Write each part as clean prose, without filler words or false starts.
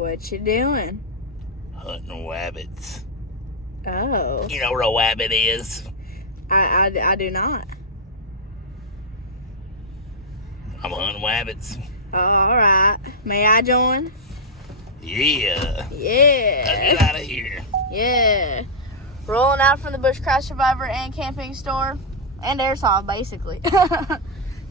What you doing? Hunting rabbits. Oh. You know what a rabbit is? I do not. I'm hunting rabbits. Oh, all right. May I join? Yeah. Yeah. Let's get out of here. Yeah. Rolling out from the Bushcraft Survivor and Camping Store. And Airsoft, basically. Got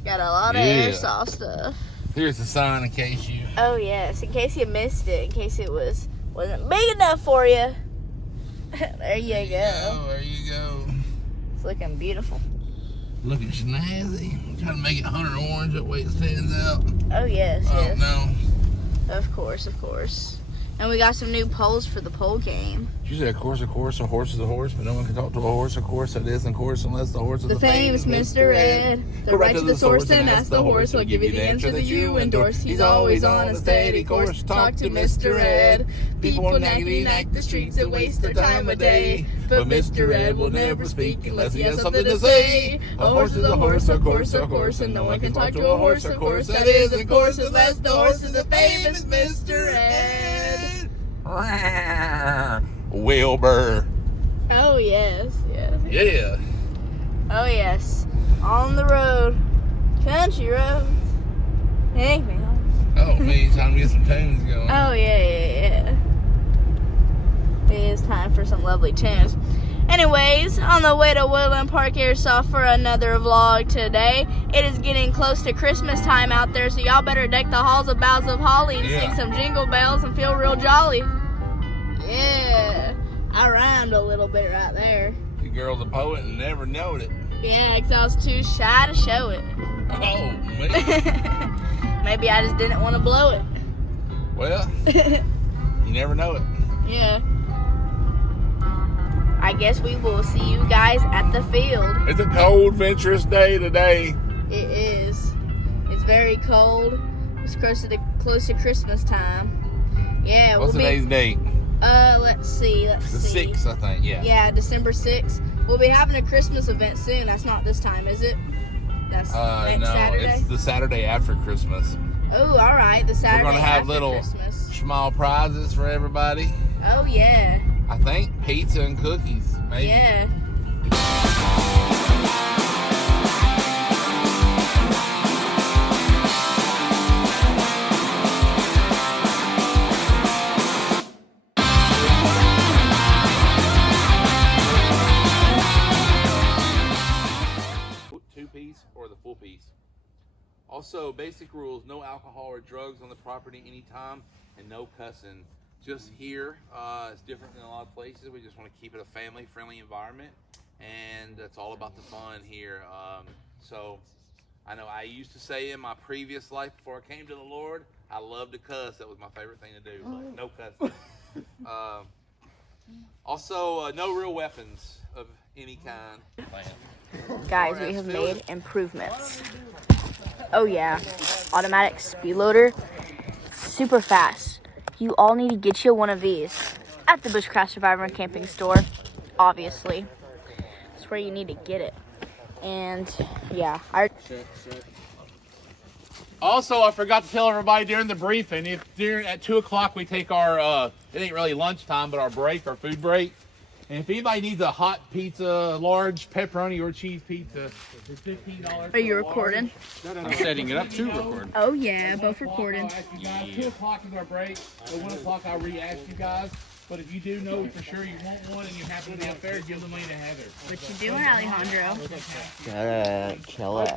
a lot of Airsoft stuff. Here's the sign in case you... Oh, yes. In case you missed it. In case it wasn't big enough for you. There you go. There you go. It's looking beautiful. Looking snazzy. I'm trying to make it hunter orange. That way it stands out. Oh, yes, Oh, yes. no. Of course, of course. And we got some new poles for the pole game. You said, of course, a horse is a horse, but no one can talk to a horse. Of course, it isn't horse unless the horse is the famous Mr. Ed. Go right to the source and ask the horse. He'll give you the answer that you endorse. He's always on a steady course. Talk to Mr. Ed. People naggity the streets and waste their time a day. But Mr. Ed will never speak unless he has something to say. A horse is a horse, of course, and no one can talk to a horse, of course. That is, of course, unless the horse is the famous Mr. Ed. Wilbur. Oh, yes, yes. Yeah. Oh, yes. On the road. Country roads. Take me home. Oh, man, time to get some tunes going. Oh, yeah. It is time for some lovely tunes. Anyways, on the way to Woodland Park Airsoft for another vlog today. It is getting close to Christmas time out there, so y'all better deck the halls with boughs of holly and sing some jingle bells and feel real jolly. Yeah, I rhymed a little bit right there. You girl's a poet and never knowed it. Yeah, because I was too shy to show it. Oh, man. Maybe I just didn't want to blow it. Well, you never know it. Yeah. I guess we will see you guys at the field. It's a cold, venturous day today. It is. It's very cold. It's close to Christmas time. Yeah, What's today's date? Let's see. The 6th, I think, yeah. Yeah, December 6th. We'll be having a Christmas event soon. That's not this time, is it? That's next Saturday? It's the Saturday after Christmas. Oh, all right. The Saturday We're going to have after little Christmas. small prizes for everybody. Oh, yeah. I think pizza and cookies, maybe. Yeah. Two-piece or the full piece. Also, basic rules: no alcohol or drugs on the property anytime, and no cussing. Just here, it's different than a lot of places. We just want to keep it a family-friendly environment, and that's all about the fun here. So, I know I used to say in my previous life before I came to the Lord, I love to cuss. That was my favorite thing to do, but no cussing. Also, no real weapons of any kind. Guys, we have made improvements. Oh yeah, automatic speed loader, super fast. You all need to get you one of these at the Bushcraft Survivor and Camping Store, obviously. That's where you need to get it. And yeah, Also, I forgot to tell everybody during the briefing, at 2 o'clock we take our, it ain't really lunchtime, but our food break. And if anybody needs a hot pizza, large pepperoni or cheese pizza, it's $15. Are you recording? I'm setting it up to record. Oh yeah, both recording. 2 o'clock is our break. At 1 o'clock I'll re-ask you guys. But if you do know for sure you want one and you happen to be up there, give the money to Heather. What you doing, Alejandro? Chill out.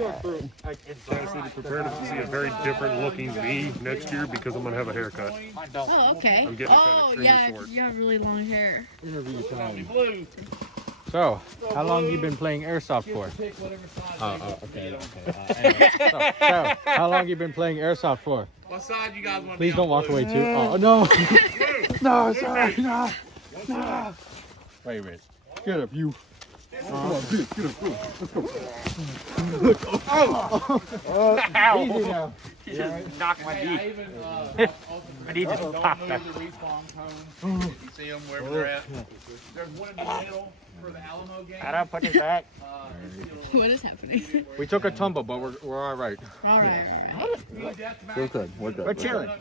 Honestly, prepare to see a very different looking me next year because I'm going to have a haircut. Oh, okay. I'm getting it cut extremely short. You have really long hair. So, how long have you been playing Airsoft for? Okay. So, how long have you been playing Airsoft for? What side you guys want to Please don't walk away too. Oh, no. No, sorry. No. Wait, Rich. Get up, you. Come on, get up. Let's go. Oh. Easy now. knocked my Hey, I knee. even, My knee just don't popped move up. the respawn cones. You see them wherever they're at. There's one in the middle for the Alamo game. I don't put it back. What is happening? We took a tumble, but we're all right. All right. We're good. We're good. We're chilling. Our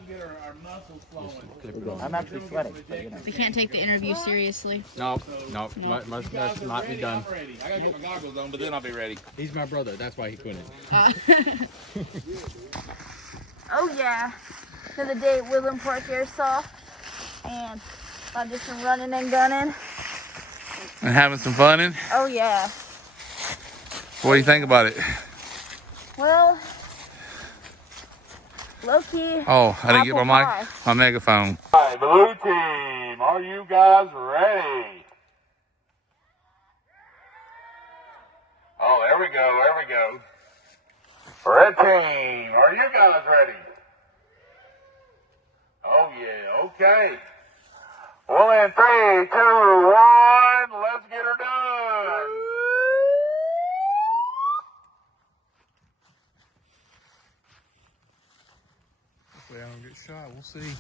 muscles flowing. I'm actually sweating. But, you know. We can't take the interview seriously. No, must not be done. I gotta get my goggles on, but then I'll be ready. He's my brother. That's why he couldn't. Oh yeah, another day at Woodland Park Airsoft, and I'm just some running and gunning. And having some fun in? Oh yeah. What do you think about it? Well, low key. Oh, I didn't get apple my pie. my megaphone. All right, blue team, are you guys ready? Oh, there we go, there we go. Red team, are you guys ready? Oh yeah, okay. Well, in 3, 2, 1, let's get her done. Hopefully I don't get shot, we'll see.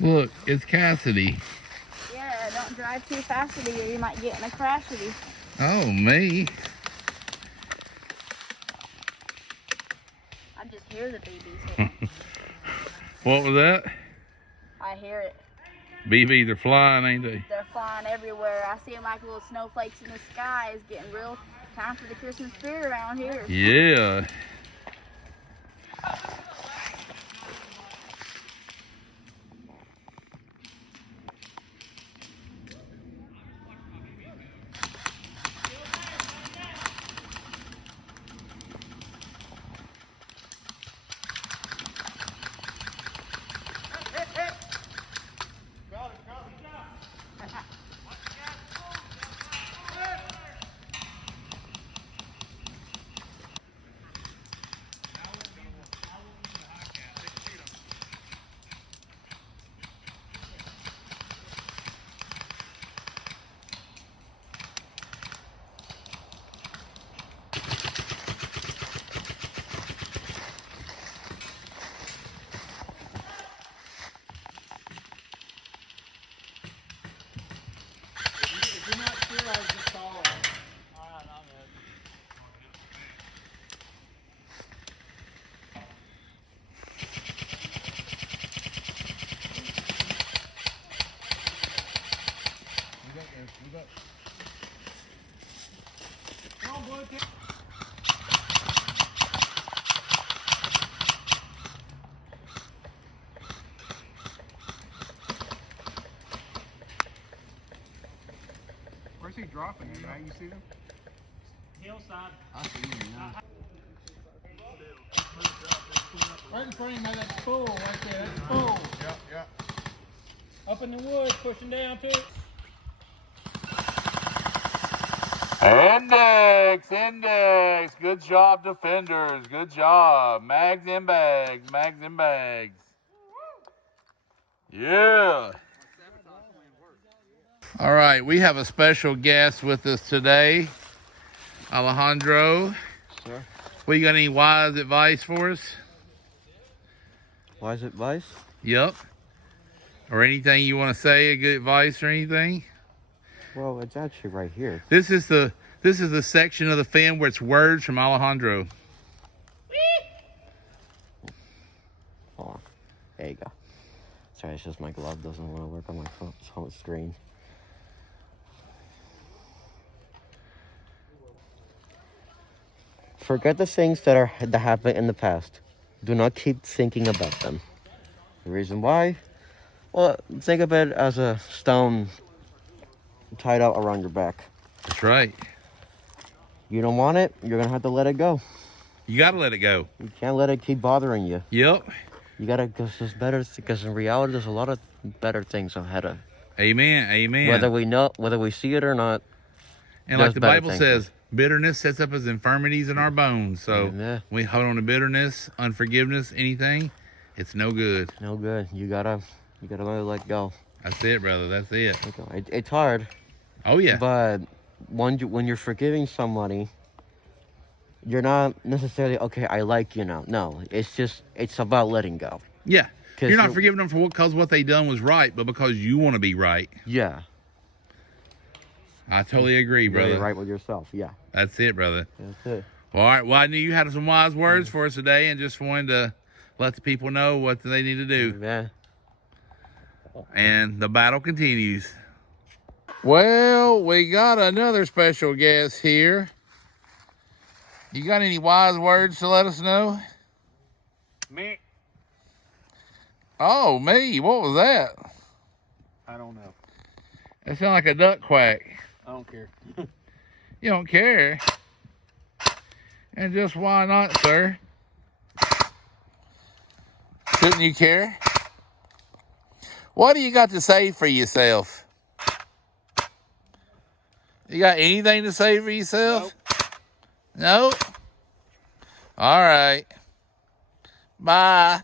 Look, it's Cassidy. Yeah, don't drive too fast or you might get in a crashity. Oh, me. I just hear the babies. What was that? I hear it. BBs are flying, ain't they? They're flying everywhere. I see them like little snowflakes in the sky. It's getting real time for the Christmas spirit around here. Yeah. Where's he dropping it, man? You see them? Hillside. I see him now. Right in front of him, man, that's full right there. That's full. Yeah. Up in the woods, pushing down too. Index. Good job, defenders. Good job. Mags in bags. Yeah. All right, we have a special guest with us today, Alejandro. Sir? What, you got any wise advice for us? Wise advice? Yep. Or anything you want to say, a good advice or anything? Well, it's actually right here. This is the section of the film where it's words from Alejandro. Hold on. There you go. Sorry, it's just my glove doesn't want to work on my phone screen. Forget the things that happened in the past. Do not keep thinking about them. The reason why? Well, think of it as a stone tied out around your back. That's right. You don't want it, you're gonna have to let it go. You got to let it go. You can't let it keep bothering you. Yep. You gotta, because in reality, there's a lot of better things ahead of. Amen. Amen. Whether we see it or not. And like the Bible says, bitterness sets up as infirmities in our bones. So Yeah. we hold on to bitterness, unforgiveness, anything, it's no good. No good. You gotta let it go. That's it, brother. That's it. It's hard. Oh yeah. But when you're forgiving somebody, you're not necessarily, okay, I like you now. No, it's about letting go. Yeah. You're not forgiving them for because what they done was right, but because you want to be right. Yeah. I totally agree, brother. You're right with yourself. Yeah. That's it, brother. That's it. All right. Well, I knew you had some wise words for us today, and just wanted to let the people know what they need to do. Yeah. And the battle continues. Well, we got another special guest here. You got any wise words to let us know? Me? Oh, me. What was that? I don't know. It sounded like a duck quack. I don't care. You don't care? And just why not, sir? Shouldn't you care? What do you got to say for yourself? You got anything to say for yourself? Nope. All right. Bye.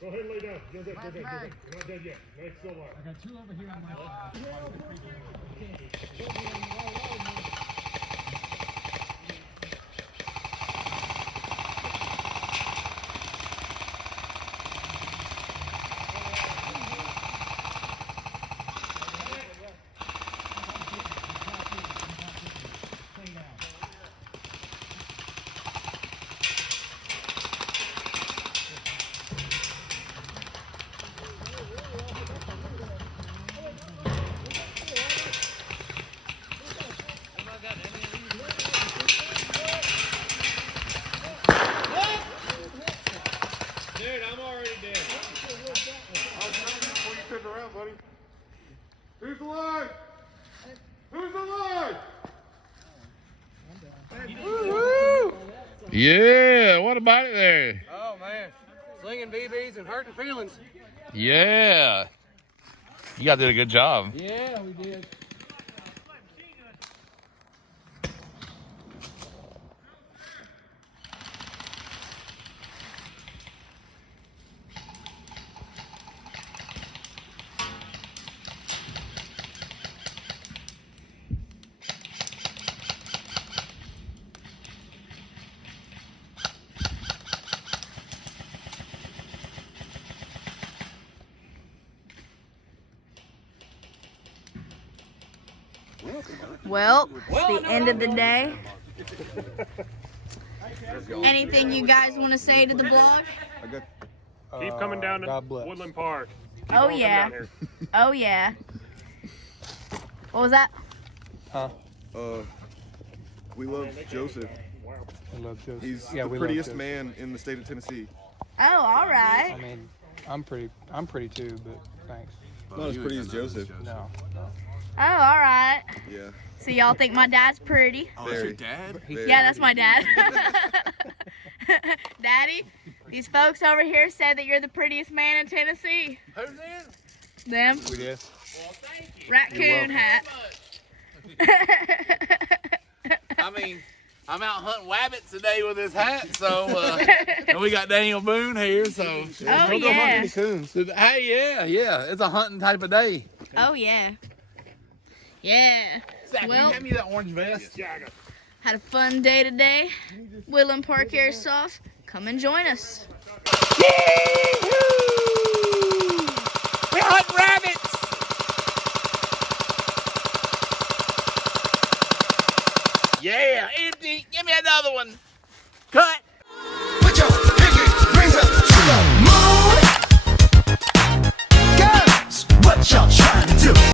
Go ahead and lay down. You're good. You're not dead yet. Nice, still alive. I got two over here on my side. Who's alive? Who's alive? Yeah, what about it there? Oh man, slinging BBs and hurting feelings. Yeah. You guys did a good job. Yeah, we did. Well, it's the end of the day. Anything you guys want to say to the blog? Keep coming down to God bless. Woodland Park. Keep Oh, on coming yeah. down here. Oh, yeah. What was that? We love Joseph. I love Joseph. He's Yeah, the we love prettiest Joseph. man in the state of Tennessee. Oh, all right. I mean, I'm pretty too, but thanks. Not as pretty as Joseph. No. Oh, all right. Yeah. So y'all think my dad's pretty? Oh, that's your dad? Yeah, that's my dad. Daddy, these folks over here said that you're the prettiest man in Tennessee. Who's this? Them. We did. Well, thank you. Raccoon hat. I mean, I'm out hunting wabbits today with this hat, so and we got Daniel Boone here, so Oh, yeah. hey, yeah, it's a hunting type of day. Oh, yeah. Yeah. Zach, Well- can you hand me that orange vest? Had a fun day today. Woodland Park Airsoft. Come and join us. We're hunting rabbits. Yeah, empty. Give me another one. Cut.